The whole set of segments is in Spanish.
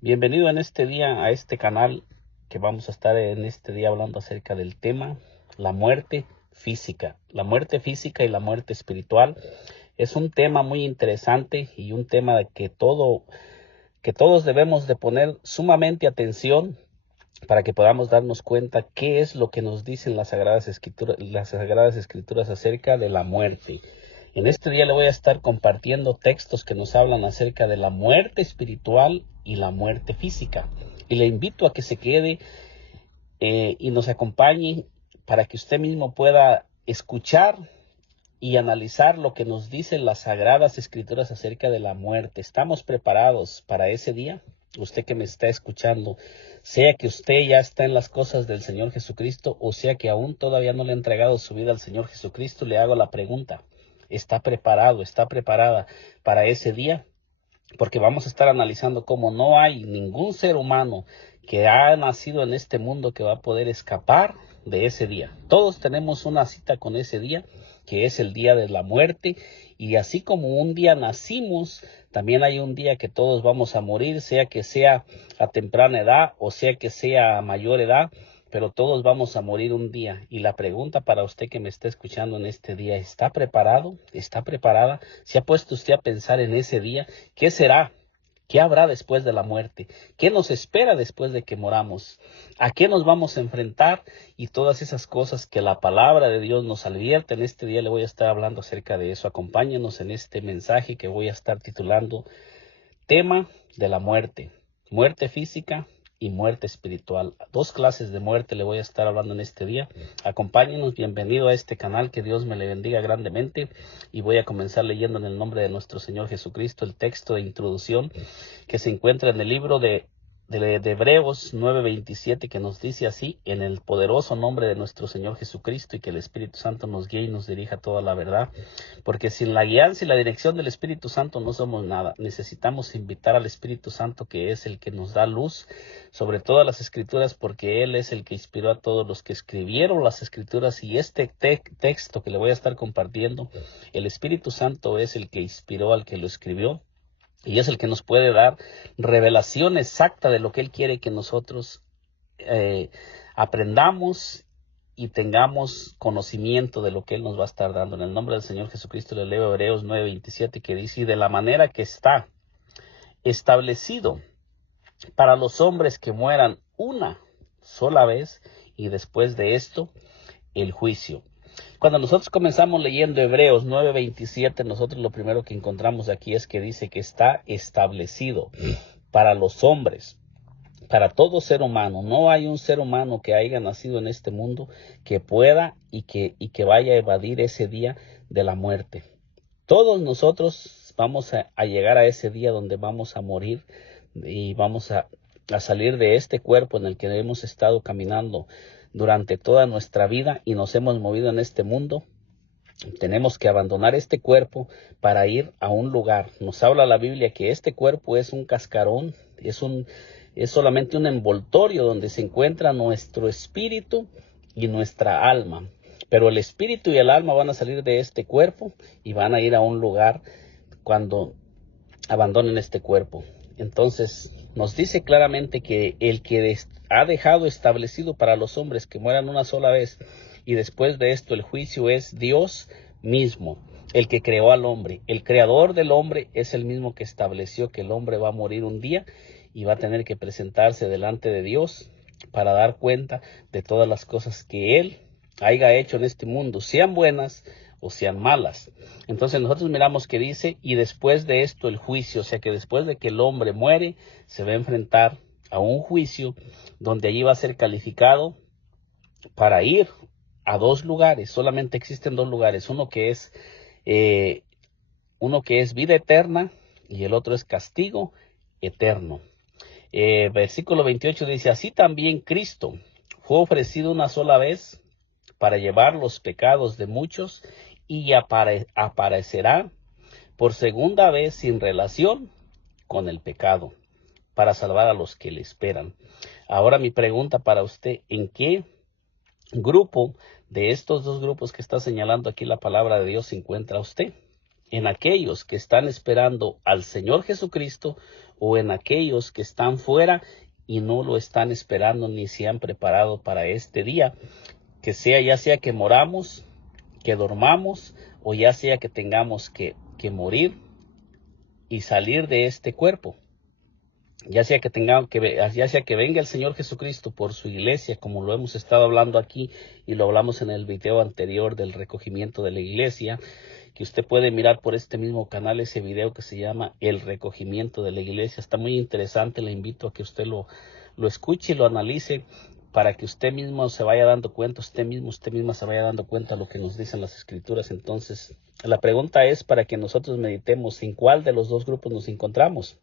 Bienvenido en este día a este canal que vamos a estar en este día hablando acerca del tema la muerte física. La muerte física y la muerte espiritual es un tema muy interesante y un tema de que todos debemos de poner sumamente atención para que podamos darnos cuenta qué es lo que nos dicen las Sagradas Escrituras acerca de la muerte. En este día le voy a estar compartiendo textos que nos hablan acerca de la muerte espiritual y la muerte física. Y le invito a que se quede y nos acompañe para que usted mismo pueda escuchar y analizar lo que nos dicen las Sagradas Escrituras acerca de la muerte. ¿Estamos preparados para ese día? Usted que me está escuchando, sea que usted ya está en las cosas del Señor Jesucristo o sea que aún todavía no le ha entregado su vida al Señor Jesucristo, le hago la pregunta. ¿Está preparado, está preparada para ese día? Porque vamos a estar analizando cómo no hay ningún ser humano que ha nacido en este mundo que va a poder escapar de ese día. Todos tenemos una cita con ese día, que es el día de la muerte, y así como un día nacimos, también hay un día que todos vamos a morir, sea que sea a temprana edad o sea que sea a mayor edad, pero todos vamos a morir un día. Y la pregunta para usted que me está escuchando en este día, ¿está preparado? ¿Está preparada? ¿Se ha puesto usted a pensar en ese día? ¿Qué será? ¿Qué habrá después de la muerte? ¿Qué nos espera después de que moramos? ¿A qué nos vamos a enfrentar? Y todas esas cosas que la palabra de Dios nos advierte. En este día le voy a estar hablando acerca de eso. Acompáñenos en este mensaje que voy a estar titulando Tema de la muerte, muerte física y muerte espiritual. Dos clases de muerte le voy a estar hablando en este día. Acompáñenos, bienvenido a este canal, que Dios me le bendiga grandemente. Y voy a comenzar leyendo en el nombre de nuestro Señor Jesucristo el texto de introducción que se encuentra en el libro de Hebreos 9:27, que nos dice así: en el poderoso nombre de nuestro Señor Jesucristo, y que el Espíritu Santo nos guíe y nos dirija a toda la verdad, porque sin la guianza y la dirección del Espíritu Santo no somos nada. Necesitamos invitar al Espíritu Santo, que es el que nos da luz sobre todas las Escrituras, porque Él es el que inspiró a todos los que escribieron las Escrituras. Y este texto que le voy a estar compartiendo, el Espíritu Santo es el que inspiró al que lo escribió, y es el que nos puede dar revelación exacta de lo que Él quiere que nosotros eh, aprendamos y tengamos conocimiento de lo que Él nos va a estar dando. En el nombre del Señor Jesucristo le leo Hebreos 9:27, que dice: y de la manera que está establecido para los hombres que mueran una sola vez, y después de esto el juicio. Cuando nosotros comenzamos leyendo Hebreos 9:27, nosotros lo primero que encontramos aquí es que dice que está establecido para los hombres, para todo ser humano. No hay un ser humano que haya nacido en este mundo que pueda y que vaya a evadir ese día de la muerte. Todos nosotros vamos a llegar a ese día donde vamos a morir y vamos a salir de este cuerpo en el que hemos estado caminando durante toda nuestra vida y nos hemos movido en este mundo. Tenemos que abandonar este cuerpo para ir a un lugar. Nos habla la Biblia que este cuerpo es un cascarón, es solamente un envoltorio donde se encuentra nuestro espíritu y nuestra alma. Pero el espíritu y el alma van a salir de este cuerpo y van a ir a un lugar cuando abandonen este cuerpo. Entonces nos dice claramente que el que ha dejado establecido para los hombres que mueran una sola vez, y después de esto el juicio, es Dios mismo, el que creó al hombre. El creador del hombre es el mismo que estableció que el hombre va a morir un día y va a tener que presentarse delante de Dios para dar cuenta de todas las cosas que él haya hecho en este mundo, sean buenas o sean malas. Entonces nosotros miramos que dice: y después de esto el juicio. O sea que después de que el hombre muere, se va a enfrentar a un juicio donde allí va a ser calificado para ir a dos lugares. Solamente existen dos lugares: eh, uno que es vida eterna y el otro es castigo eterno. Versículo 28 dice: así también Cristo fue ofrecido una sola vez para llevar los pecados de muchos, y aparecerá por segunda vez sin relación con el pecado, para salvar a los que le esperan. Ahora mi pregunta para usted: ¿en qué grupo de estos dos grupos que está señalando aquí la palabra de Dios se encuentra usted? ¿En aquellos que están esperando al Señor Jesucristo o en aquellos que están fuera y no lo están esperando ni se han preparado para este día? Que sea, ya sea que moramos, que dormamos o ya sea que tengamos que morir y salir de este cuerpo. Ya sea que venga el Señor Jesucristo por su iglesia, como lo hemos estado hablando aquí y lo hablamos en el video anterior del recogimiento de la iglesia, que usted puede mirar por este mismo canal ese video que se llama El recogimiento de la iglesia. Está muy interesante, le invito a que usted lo escuche y lo analice para que usted mismo se vaya dando cuenta, usted misma se vaya dando cuenta de lo que nos dicen las escrituras. Entonces, la pregunta es para que nosotros meditemos en cuál de los dos grupos nos encontramos.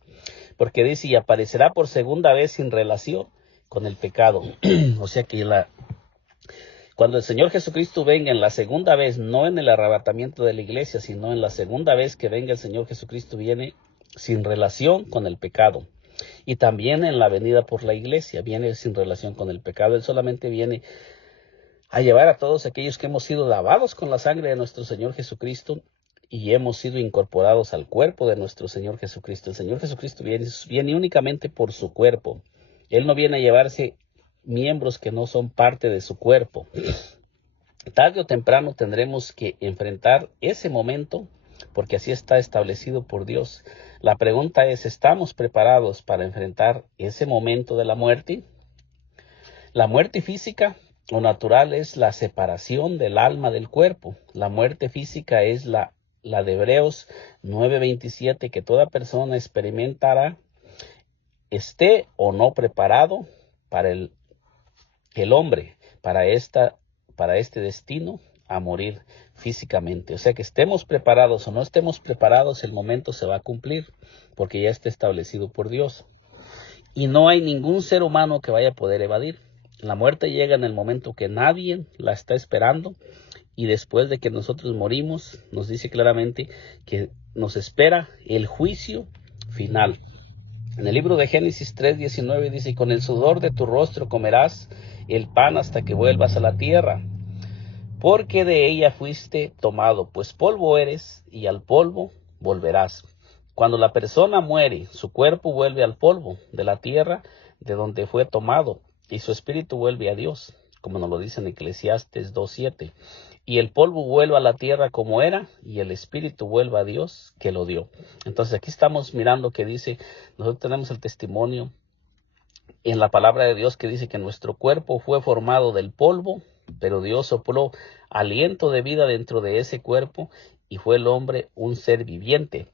Porque dice, y aparecerá por segunda vez sin relación con el pecado. O sea que cuando el Señor Jesucristo venga en la segunda vez, no en el arrebatamiento de la iglesia, sino en la segunda vez que venga el Señor Jesucristo, viene sin relación con el pecado. Y también en la venida por la iglesia, viene sin relación con el pecado. Él solamente viene a llevar a todos aquellos que hemos sido lavados con la sangre de nuestro Señor Jesucristo y hemos sido incorporados al cuerpo de nuestro Señor Jesucristo. El Señor Jesucristo viene únicamente por su cuerpo. Él no viene a llevarse miembros que no son parte de su cuerpo. Tarde o temprano tendremos que enfrentar ese momento porque así está establecido por Dios. La pregunta es, ¿estamos preparados para enfrentar ese momento de la muerte? La muerte física o natural es la separación del alma del cuerpo. La muerte física es la de Hebreos 9:27, que toda persona experimentará, esté o no preparado para el hombre, para este destino a morir físicamente. O sea que estemos preparados o no estemos preparados, el momento se va a cumplir porque ya está establecido por Dios. Y no hay ningún ser humano que vaya a poder evadir. La muerte llega en el momento que nadie la está esperando y después de que nosotros morimos, nos dice claramente que nos espera el juicio final. En el libro de Génesis 3:19 dice, con el sudor de tu rostro comerás el pan hasta que vuelvas a la tierra, porque de ella fuiste tomado, pues polvo eres y al polvo volverás. Cuando la persona muere, su cuerpo vuelve al polvo de la tierra de donde fue tomado y su espíritu vuelve a Dios, como nos lo dice en Eclesiastes 2:7. Y el polvo vuelve a la tierra como era y el espíritu vuelve a Dios que lo dio. Entonces aquí estamos mirando que dice, nosotros tenemos el testimonio en la palabra de Dios que dice que nuestro cuerpo fue formado del polvo, pero Dios sopló aliento de vida dentro de ese cuerpo y fue el hombre un ser viviente.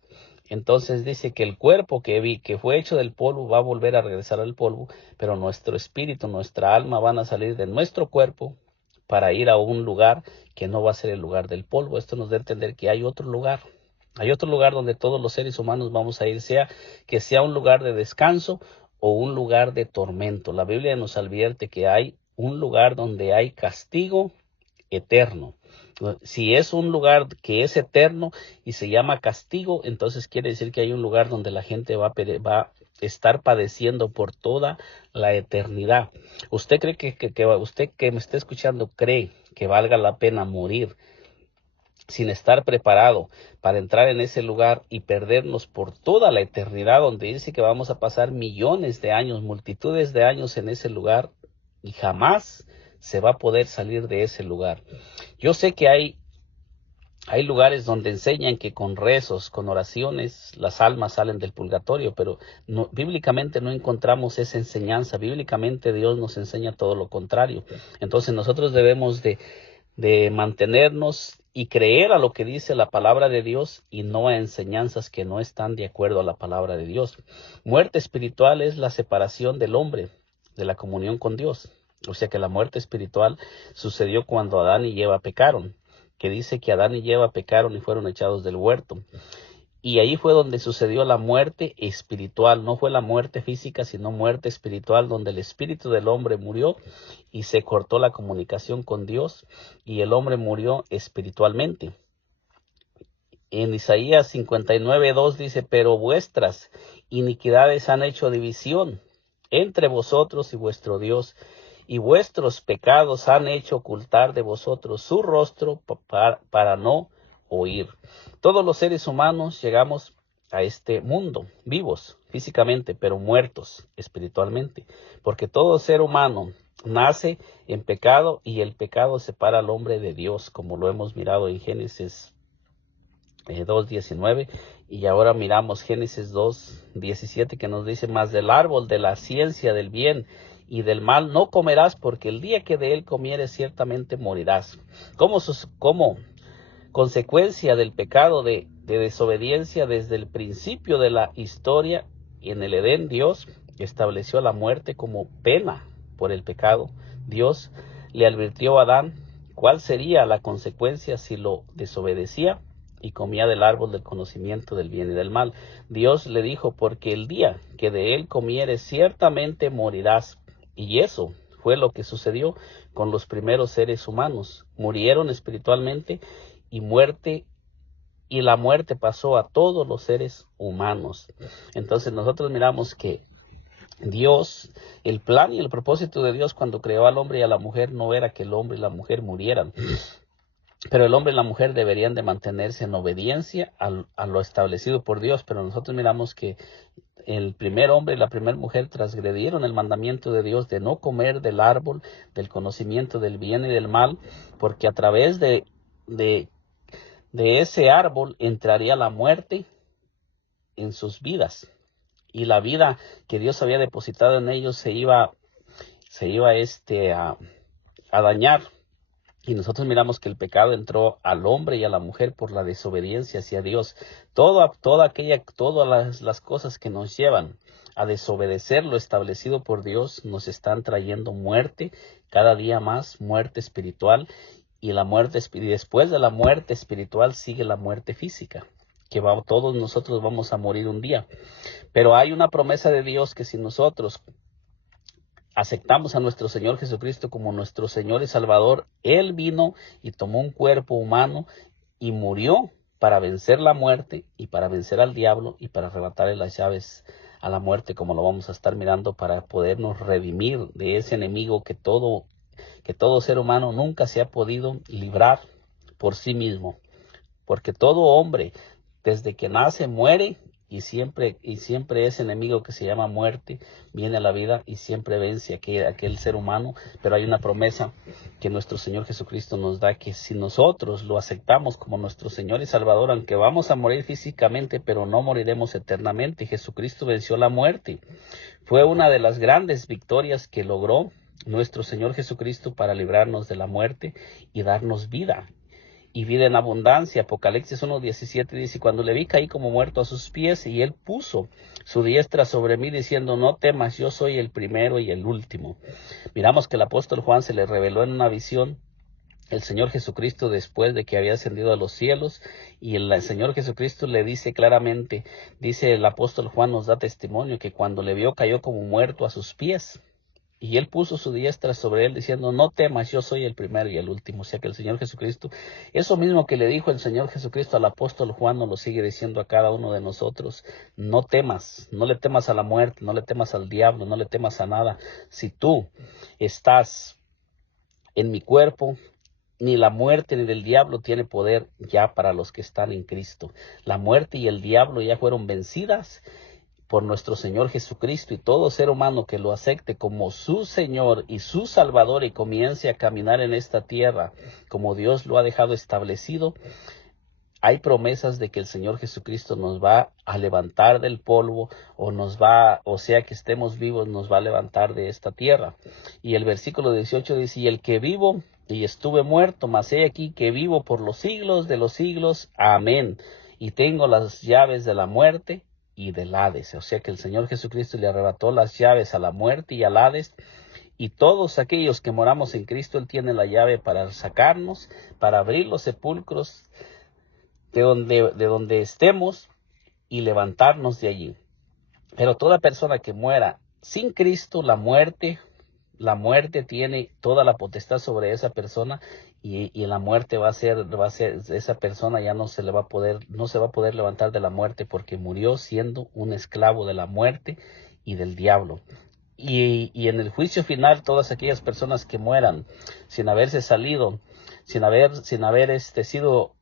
Entonces dice que el cuerpo que fue hecho del polvo va a volver a regresar al polvo, pero nuestro espíritu, nuestra alma van a salir de nuestro cuerpo para ir a un lugar que no va a ser el lugar del polvo. Esto nos da a entender que hay otro lugar. Hay otro lugar donde todos los seres humanos vamos a ir, sea que sea un lugar de descanso o un lugar de tormento. La Biblia nos advierte que hay un lugar donde hay castigo eterno. Si es un lugar que es eterno y se llama castigo, entonces quiere decir que hay un lugar donde la gente va a estar padeciendo por toda la eternidad. ¿Usted cree usted que me está escuchando cree que valga la pena morir sin estar preparado para entrar en ese lugar y perdernos por toda la eternidad, donde dice que vamos a pasar millones de años, multitudes de años en ese lugar y jamás se va a poder salir de ese lugar? Yo sé que hay lugares donde enseñan que con rezos, con oraciones, las almas salen del purgatorio, pero bíblicamente no encontramos esa enseñanza. Bíblicamente Dios nos enseña todo lo contrario. Entonces nosotros debemos de mantenernos y creer a lo que dice la palabra de Dios y no a enseñanzas que no están de acuerdo a la palabra de Dios. Muerte espiritual es la separación del hombre de la comunión con Dios. O sea que la muerte espiritual sucedió cuando Adán y Eva pecaron, que dice que Adán y Eva pecaron y fueron echados del huerto. Y ahí fue donde sucedió la muerte espiritual. No fue la muerte física, sino muerte espiritual, donde el espíritu del hombre murió y se cortó la comunicación con Dios y el hombre murió espiritualmente. En Isaías 59:2 dice, pero vuestras iniquidades han hecho división entre vosotros y vuestro Dios, y vuestros pecados han hecho ocultar de vosotros su rostro para no oír. Todos los seres humanos llegamos a este mundo vivos físicamente, pero muertos espiritualmente, porque todo ser humano nace en pecado y el pecado separa al hombre de Dios, como lo hemos mirado en Génesis 2:19, y ahora miramos Génesis 2:17, que nos dice: mas del árbol de la ciencia del bien y del mal no comerás, porque el día que de él comieres ciertamente morirás. Como consecuencia del pecado de desobediencia, desde el principio de la historia, en el Edén, Dios estableció la muerte como pena por el pecado. Dios le advirtió a Adán cuál sería la consecuencia si lo desobedecía y comía del árbol del conocimiento del bien y del mal. Dios le dijo: porque el día que de él comieres ciertamente morirás. Y eso fue lo que sucedió con los primeros seres humanos. Murieron espiritualmente, y la muerte pasó a todos los seres humanos. Entonces nosotros miramos que Dios, el plan y el propósito de Dios cuando creó al hombre y a la mujer no era que el hombre y la mujer murieran, pero el hombre y la mujer deberían de mantenerse en obediencia a lo establecido por Dios. Pero nosotros miramos que el primer hombre y la primera mujer transgredieron el mandamiento de Dios de no comer del árbol del conocimiento del bien y del mal, porque a través de ese árbol entraría la muerte en sus vidas, y la vida que Dios había depositado en ellos se iba a dañar. Y nosotros miramos que el pecado entró al hombre y a la mujer por la desobediencia hacia Dios. Todas las cosas que nos llevan a desobedecer lo establecido por Dios nos están trayendo muerte, cada día más muerte espiritual. Y después de la muerte espiritual sigue la muerte física, que todos nosotros vamos a morir un día. Pero hay una promesa de Dios que si nosotros aceptamos a nuestro Señor Jesucristo como nuestro Señor y Salvador, Él vino y tomó un cuerpo humano y murió para vencer la muerte y para vencer al diablo y para arrebatarle las llaves a la muerte, como lo vamos a estar mirando, para podernos redimir de ese enemigo que todo ser humano nunca se ha podido librar por sí mismo, porque todo hombre desde que nace muere, y siempre ese enemigo que se llama muerte viene a la vida y siempre vence a aquel ser humano. Pero hay una promesa que nuestro Señor Jesucristo nos da, que si nosotros lo aceptamos como nuestro Señor y Salvador, aunque vamos a morir físicamente, pero no moriremos eternamente. Jesucristo venció la muerte. Fue una de las grandes victorias que logró nuestro Señor Jesucristo para librarnos de la muerte y darnos vida, y vida en abundancia. Apocalipsis 1:17 dice: cuando le vi, caí como muerto a sus pies, y él puso su diestra sobre mí, diciendo: no temas, yo soy el primero y el último. Miramos que el apóstol Juan se le reveló en una visión el Señor Jesucristo después de que había ascendido a los cielos, y el Señor Jesucristo le dice claramente, dice el apóstol Juan, nos da testimonio, que cuando le vio cayó como muerto a sus pies. Y él puso su diestra sobre él, diciendo: no temas, yo soy el primero y el último. O sea que el Señor Jesucristo, eso mismo que le dijo el Señor Jesucristo al apóstol Juan, nos lo sigue diciendo a cada uno de nosotros. No temas, no le temas a la muerte, no le temas al diablo, no le temas a nada. Si tú estás en mi cuerpo, ni la muerte ni el diablo tiene poder ya para los que están en Cristo. La muerte y el diablo ya fueron vencidas por nuestro Señor Jesucristo, y todo ser humano que lo acepte como su Señor y su Salvador y comience a caminar en esta tierra como Dios lo ha dejado establecido, hay promesas de que el Señor Jesucristo nos va a levantar del polvo, o sea que estemos vivos, nos va a levantar de esta tierra. Y el versículo 18 dice: y el que vivo y estuve muerto, mas he aquí que vivo por los siglos de los siglos. Amén. Y tengo las llaves de la muerte y del Hades. O sea que el Señor Jesucristo le arrebató las llaves a la muerte y al Hades, y todos aquellos que moramos en Cristo, Él tiene la llave para sacarnos, para abrir los sepulcros de donde estemos y levantarnos de allí. Pero toda persona que muera sin Cristo, la muerte tiene toda la potestad sobre esa persona, y la muerte va a ser esa persona ya no se va a poder levantar de la muerte, porque murió siendo un esclavo de la muerte y del diablo. Y en el juicio final, todas aquellas personas que mueran sin haberse salido, sin haber sido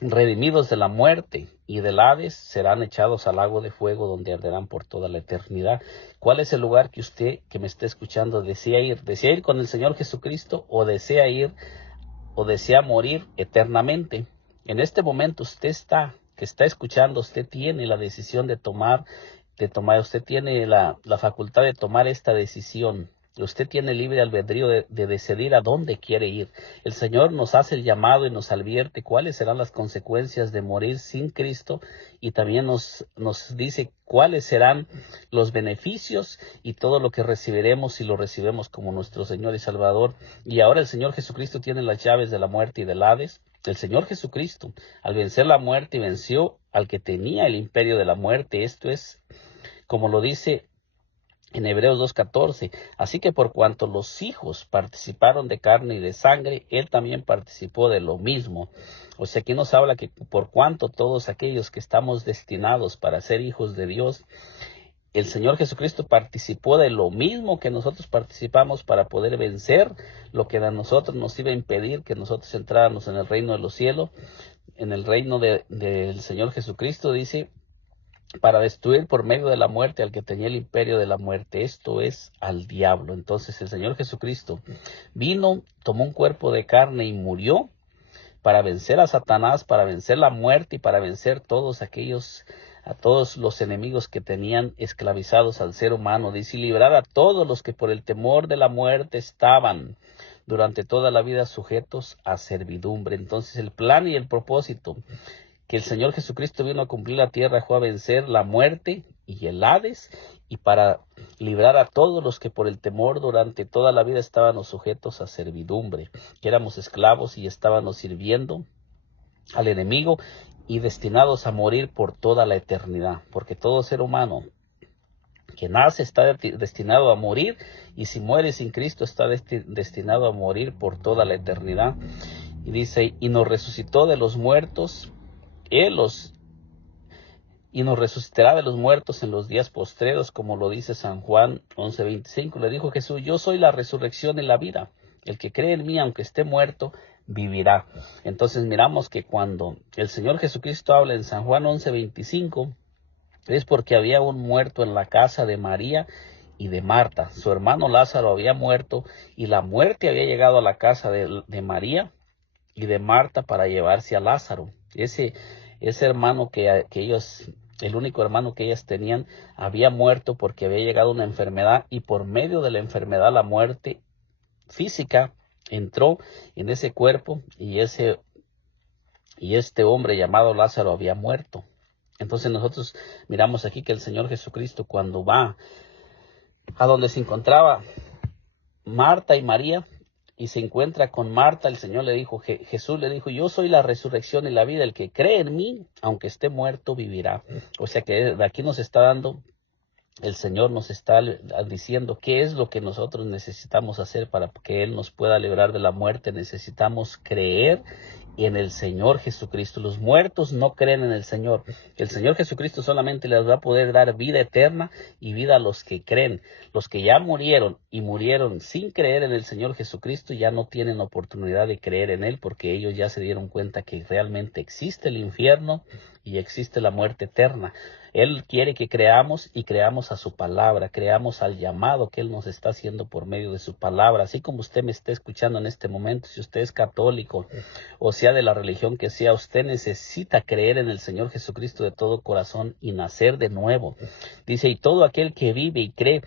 redimidos de la muerte y del Hades, serán echados al lago de fuego donde arderán por toda la eternidad. ¿Cuál es el lugar que usted que me está escuchando desea ir? ¿Desea ir con el Señor Jesucristo o desea ir o desea morir eternamente? En este momento que está escuchando, usted tiene la decisión usted tiene la facultad de tomar esta decisión. Usted tiene libre albedrío de decidir a dónde quiere ir. El Señor nos hace el llamado y nos advierte cuáles serán las consecuencias de morir sin Cristo, y también nos dice cuáles serán los beneficios y todo lo que recibiremos si lo recibimos como nuestro Señor y Salvador. Y ahora el Señor Jesucristo tiene las llaves de la muerte y del Hades. El Señor Jesucristo, al vencer la muerte, venció al que tenía el imperio de la muerte. Esto es, como lo dice en Hebreos 2:14, así que por cuanto los hijos participaron de carne y de sangre, él también participó de lo mismo. O sea, aquí nos habla que por cuanto todos aquellos que estamos destinados para ser hijos de Dios, el Señor Jesucristo participó de lo mismo que nosotros participamos para poder vencer lo que a nosotros nos iba a impedir que nosotros entráramos en el reino de los cielos, en el reino del Señor Jesucristo, dice, para destruir por medio de la muerte al que tenía el imperio de la muerte, esto es, al diablo. Entonces el Señor Jesucristo vino, tomó un cuerpo de carne y murió para vencer a Satanás, para vencer la muerte y para vencer a todos los enemigos que tenían esclavizados al ser humano. Dice, y librar a todos los que por el temor de la muerte estaban durante toda la vida sujetos a servidumbre. Entonces el plan y el propósito que el Señor Jesucristo vino a cumplir la tierra fue a vencer la muerte y el Hades, y para librar a todos los que por el temor durante toda la vida estábamos sujetos a servidumbre, que éramos esclavos y estábamos sirviendo al enemigo y destinados a morir por toda la eternidad, porque todo ser humano que nace está destinado a morir, y si muere sin Cristo está destinado a morir por toda la eternidad. Y dice, y nos resucitó de los muertos, y nos resucitará de los muertos en los días postreros, como lo dice San Juan 11:25. Le dijo Jesús, yo soy la resurrección y la vida. El que cree en mí, aunque esté muerto, vivirá. Entonces miramos que cuando el Señor Jesucristo habla en San Juan 11:25, es porque había un muerto en la casa de María y de Marta. Su hermano Lázaro había muerto, y la muerte había llegado a la casa de María y de Marta para llevarse a Lázaro. Ese hermano que ellos, el único hermano que ellas tenían, había muerto porque había llegado una enfermedad, y por medio de la enfermedad la muerte física entró en ese cuerpo, y este hombre llamado Lázaro había muerto. Entonces nosotros miramos aquí que el Señor Jesucristo, cuando va a donde se encontraba Marta y María, y se encuentra con Marta, el Señor le dijo, Jesús le dijo, yo soy la resurrección y la vida, el que cree en mí, aunque esté muerto, vivirá. O sea que de aquí nos está dando, el Señor nos está diciendo qué es lo que nosotros necesitamos hacer para que Él nos pueda librar de la muerte. Necesitamos creer en el Señor Jesucristo. Los muertos no creen en el Señor. El Señor Jesucristo solamente les va a poder dar vida eterna y vida a los que creen. Los que ya murieron y murieron sin creer en el Señor Jesucristo ya no tienen oportunidad de creer en Él, porque ellos ya se dieron cuenta que realmente existe el infierno y existe la muerte eterna. Él quiere que creamos, y creamos a su palabra, creamos al llamado que Él nos está haciendo por medio de su palabra. Así como usted me está escuchando en este momento, si usted es católico o sea de la religión que sea, usted necesita creer en el Señor Jesucristo de todo corazón y nacer de nuevo. Dice, y todo aquel que vive y cree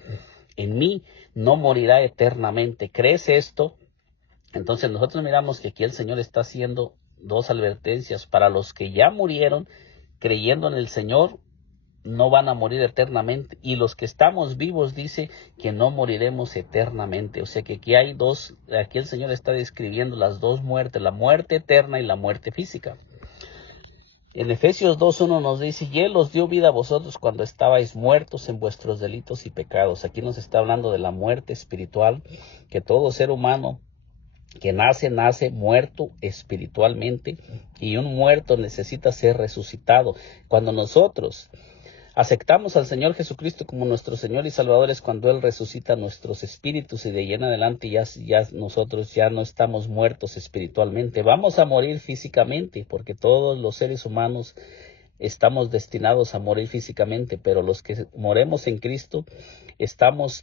en mí no morirá eternamente. ¿Crees esto? Entonces nosotros miramos que aquí el Señor está haciendo dos advertencias. Para los que ya murieron creyendo en el Señor, no van a morir eternamente, y los que estamos vivos dice que no moriremos eternamente. O sea que aquí el Señor está describiendo las dos muertes, la muerte eterna y la muerte física. En Efesios 2:1 nos dice, y Él os dio vida a vosotros cuando estabais muertos en vuestros delitos y pecados. Aquí nos está hablando de la muerte espiritual, que todo ser humano que nace muerto espiritualmente, y un muerto necesita ser resucitado. Cuando nosotros aceptamos al Señor Jesucristo como nuestro Señor y Salvador es cuando Él resucita nuestros espíritus y de ahí en adelante ya nosotros ya no estamos muertos espiritualmente. Vamos a morir físicamente porque todos los seres humanos estamos destinados a morir físicamente, pero los que moremos en Cristo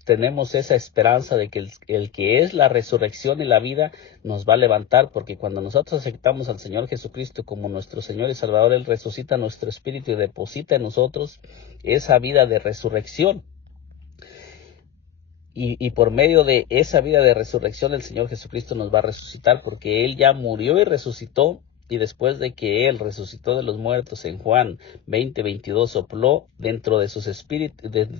tenemos esa esperanza de que el que es la resurrección y la vida nos va a levantar, porque cuando nosotros aceptamos al Señor Jesucristo como nuestro Señor y Salvador, Él resucita nuestro espíritu y deposita en nosotros esa vida de resurrección. Y por medio de esa vida de resurrección el Señor Jesucristo nos va a resucitar, porque Él ya murió y resucitó. Y después de que Él resucitó de los muertos en Juan 20:22, sopló dentro de sus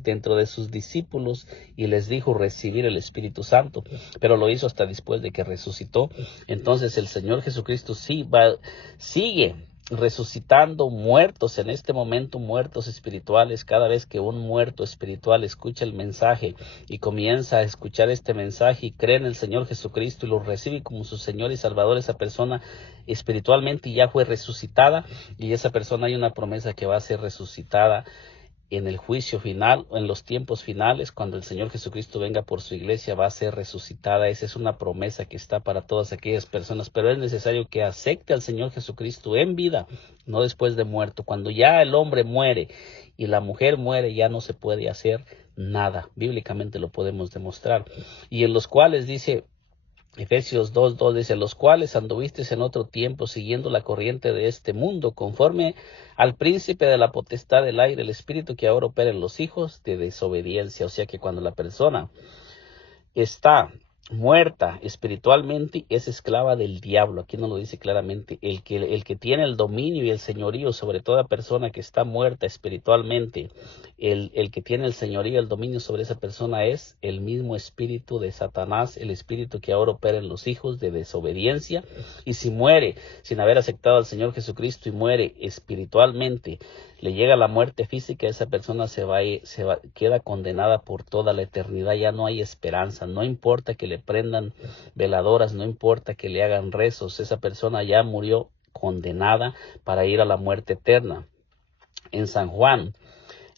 dentro de sus discípulos y les dijo recibir el Espíritu Santo. Pero lo hizo hasta después de que resucitó. Entonces el Señor Jesucristo sigue resucitando muertos en este momento, muertos espirituales. Cada vez que un muerto espiritual escucha el mensaje y comienza a escuchar este mensaje y cree en el Señor Jesucristo y lo recibe como su Señor y Salvador, esa persona espiritualmente ya fue resucitada, y esa persona hay una promesa que va a ser resucitada en el juicio final, en los tiempos finales, cuando el Señor Jesucristo venga por su iglesia, va a ser resucitada. Esa es una promesa que está para todas aquellas personas, pero es necesario que acepte al Señor Jesucristo en vida, no después de muerto. Cuando ya el hombre muere y la mujer muere, ya no se puede hacer nada. Bíblicamente lo podemos demostrar. Y en los cuales dice Efesios 2:2, dice, los cuales anduvisteis en otro tiempo siguiendo la corriente de este mundo, conforme al príncipe de la potestad del aire, el espíritu que ahora opera en los hijos de desobediencia. O sea que cuando la persona está muerta espiritualmente, es esclava del diablo. Aquí no lo dice claramente. El que tiene el dominio y el señorío sobre toda persona que está muerta espiritualmente, el que tiene el señorío y el dominio sobre esa persona es el mismo espíritu de Satanás, el espíritu que ahora opera en los hijos de desobediencia. Y si muere sin haber aceptado al Señor Jesucristo y muere espiritualmente, le llega la muerte física, esa persona queda condenada por toda la eternidad. Ya no hay esperanza. No importa que le prendan veladoras, no importa que le hagan rezos, esa persona ya murió condenada para ir a la muerte eterna. En San Juan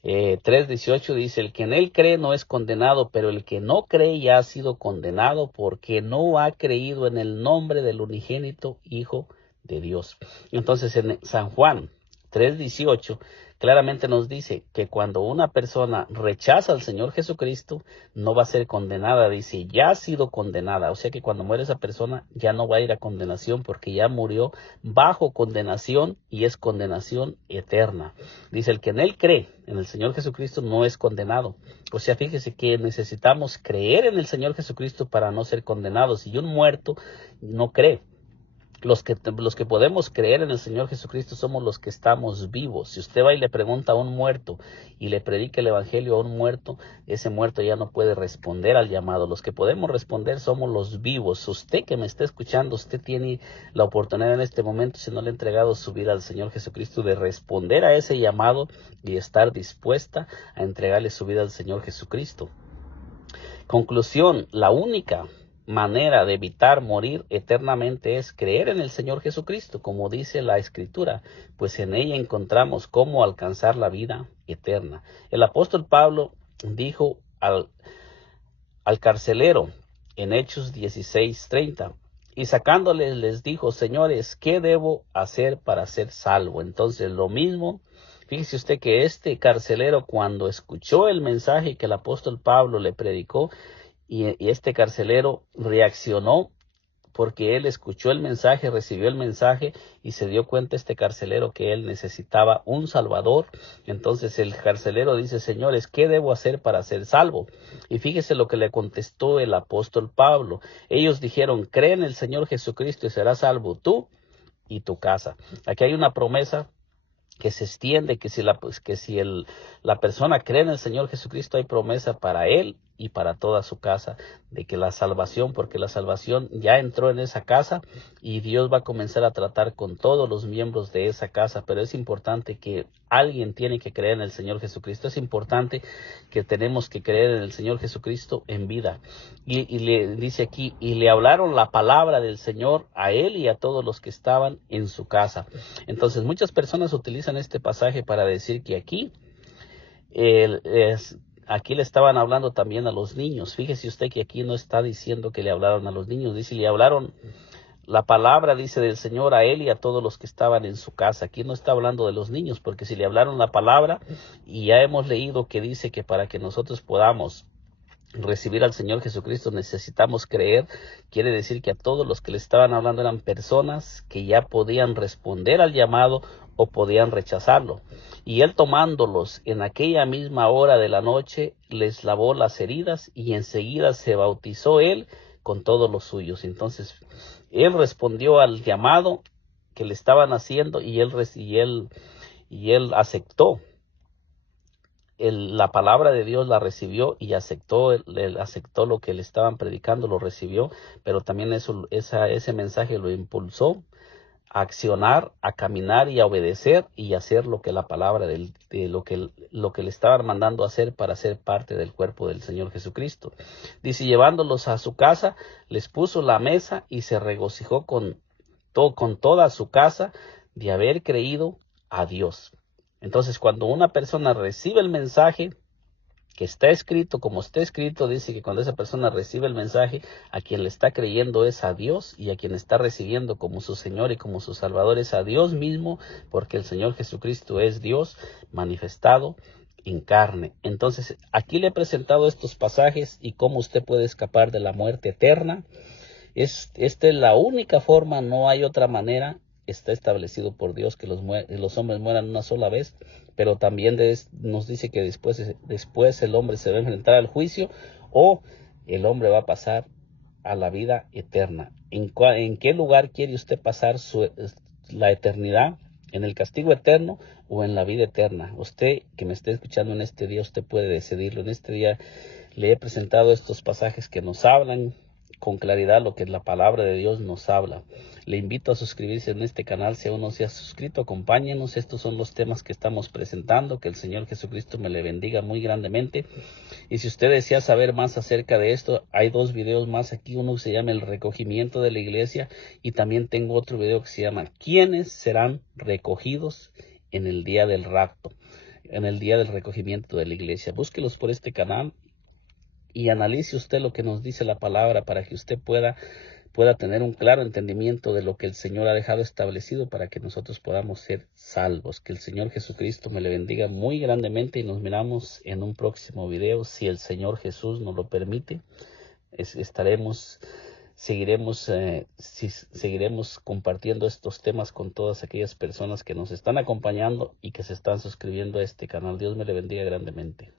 3:18 dice, el que en él cree no es condenado, pero el que no cree ya ha sido condenado porque no ha creído en el nombre del unigénito Hijo de Dios. Entonces en San Juan 3:18 claramente nos dice que cuando una persona rechaza al Señor Jesucristo, no va a ser condenada. Dice, ya ha sido condenada. O sea que cuando muere esa persona, ya no va a ir a condenación porque ya murió bajo condenación y es condenación eterna. Dice, el que en él cree, en el Señor Jesucristo, no es condenado. O sea, fíjese que necesitamos creer en el Señor Jesucristo para no ser condenados. Y un muerto no cree. Los que podemos creer en el Señor Jesucristo somos los que estamos vivos. Si usted va y le pregunta a un muerto y le predica el evangelio a un muerto, ese muerto ya no puede responder al llamado. Los que podemos responder somos los vivos. Usted que me está escuchando, usted tiene la oportunidad en este momento, si no le ha entregado su vida al Señor Jesucristo, de responder a ese llamado y estar dispuesta a entregarle su vida al Señor Jesucristo. Conclusión, la única manera de evitar morir eternamente es creer en el Señor Jesucristo, como dice la Escritura, pues en ella encontramos cómo alcanzar la vida eterna. El apóstol Pablo dijo al carcelero en Hechos 16:30, y sacándoles les dijo, señores, ¿qué debo hacer para ser salvo? Entonces lo mismo. Fíjese usted que este carcelero, cuando escuchó el mensaje que el apóstol Pablo le predicó, y este carcelero reaccionó porque él escuchó el mensaje, recibió el mensaje y se dio cuenta este carcelero que él necesitaba un salvador. Entonces el carcelero dice, señores, ¿qué debo hacer para ser salvo? Y fíjese lo que le contestó el apóstol Pablo. Ellos dijeron, cree en el Señor Jesucristo y serás salvo tú y tu casa. Aquí hay una promesa que se extiende, que si la persona cree en el Señor Jesucristo, hay promesa para él y para toda su casa, de que la salvación, porque la salvación ya entró en esa casa y Dios va a comenzar a tratar con todos los miembros de esa casa. Pero es importante que alguien tiene que creer en el Señor Jesucristo. Es importante que tenemos que creer en el Señor Jesucristo en vida. Y le dice aquí, y le hablaron la palabra del Señor a él y a todos los que estaban en su casa. Entonces muchas personas utilizan este pasaje para decir que aquí Aquí le estaban hablando también a los niños. Fíjese usted que aquí no está diciendo que le hablaron a los niños, dice, le hablaron la palabra, dice, del Señor a él y a todos los que estaban en su casa. Aquí no está hablando de los niños, porque si le hablaron la palabra, y ya hemos leído que dice que para que nosotros podamos recibir al Señor Jesucristo necesitamos creer, quiere decir que a todos los que le estaban hablando eran personas que ya podían responder al llamado o podían rechazarlo. Y él, tomándolos en aquella misma hora de la noche, les lavó las heridas y enseguida se bautizó él con todos los suyos. Entonces él respondió al llamado que le estaban haciendo y él aceptó la palabra de Dios, la recibió y aceptó lo que le estaban predicando, lo recibió, pero también ese mensaje lo impulsó a accionar, a caminar y a obedecer y hacer lo que la palabra de lo que le estaban mandando a hacer para ser parte del cuerpo del Señor Jesucristo. Dice, llevándolos a su casa, les puso la mesa y se regocijó con toda su casa de haber creído a Dios. Entonces, cuando una persona recibe el mensaje que está escrito, como está escrito, dice que cuando esa persona recibe el mensaje, a quien le está creyendo es a Dios, y a quien está recibiendo como su Señor y como su Salvador es a Dios mismo, porque el Señor Jesucristo es Dios manifestado en carne. Entonces, aquí le he presentado estos pasajes y cómo usted puede escapar de la muerte eterna. Esta es la única forma, no hay otra manera. Está establecido por Dios que los hombres mueran una sola vez, pero también nos dice que después el hombre se va a enfrentar al juicio, o el hombre va a pasar a la vida eterna. ¿En qué lugar quiere usted pasar la eternidad? ¿En el castigo eterno o en la vida eterna? Usted que me esté escuchando en este día, usted puede decidirlo. En este día le he presentado estos pasajes que nos hablan con claridad lo que la palabra de Dios nos habla. Le invito a suscribirse en este canal. Si aún no se ha suscrito, acompáñenos. Estos son los temas que estamos presentando. Que el Señor Jesucristo me le bendiga muy grandemente. Y si usted desea saber más acerca de esto, hay dos videos más aquí. Uno que se llama El recogimiento de la iglesia, y también tengo otro video que se llama ¿Quiénes serán recogidos en el día del rapto? En el día del recogimiento de la iglesia. Búsquelos por este canal y analice usted lo que nos dice la palabra para que usted pueda tener un claro entendimiento de lo que el Señor ha dejado establecido para que nosotros podamos ser salvos. Que el Señor Jesucristo me le bendiga muy grandemente y nos miramos en un próximo video. Si el Señor Jesús nos lo permite, seguiremos compartiendo estos temas con todas aquellas personas que nos están acompañando y que se están suscribiendo a este canal. Dios me le bendiga grandemente.